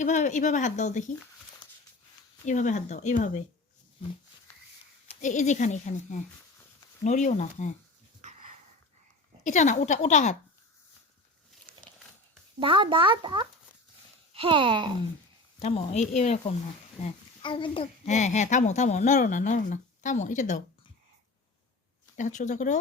এভাবে এভাবে হাত দাও দেখি, এভাবে হাত দাও, এভাবে। এই যেখানে, এখানে, হ্যাঁ, নড়িও না, হ্যাঁ, এটা না, ওটা, ওটা হাত দাও দাও দাও। হ্যাঁ থামো, এরকম না, হ্যাঁ হ্যাঁ হ্যাঁ, থামো থামো, নড়ো না, নড়ো না, থামো, এটা দাও, এটা হাত সোজা করো।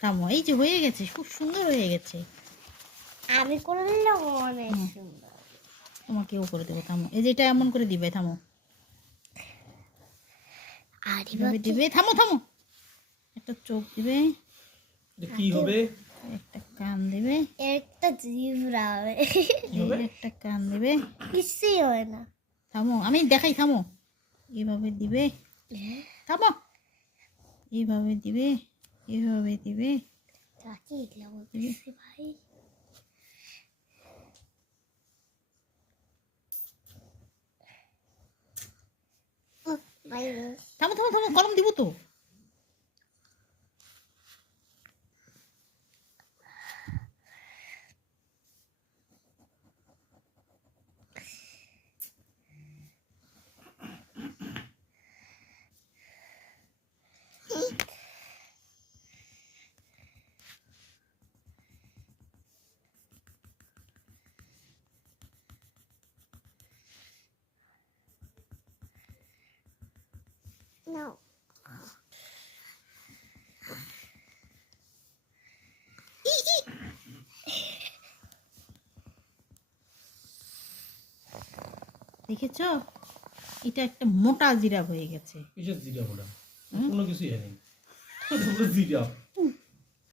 থামো, এই যে হয়ে গেছে, খুব সুন্দর হয়ে গেছে। আমি করে দিলাম অনেক সুন্দর। তোমাকেও করে দেবো, থামো, এই যে এটা এমন করে দিবে, থামো, আর এভাবে দিবে, থামো থামো, একটা চোখ দিবে, কি হবে? একটা কান দিবে, একটা জিভরা হবে, একটা কান দিবে, কিছুই হয় না। থামো, আমি দেখাই, থামো, এইভাবে দিবে, থামো, এইভাবে দিবে, এইভাবে দিবে, তাকে এগুলা বলতেছে ভাই। থামো থামো থামো, কলম দিব তো। No. দেখেছো, এটা একটা মোটা জিরাফ হয়ে গেছে। কিসের জিরা ওটা? কোনো কিছুই হয়নি। জিরা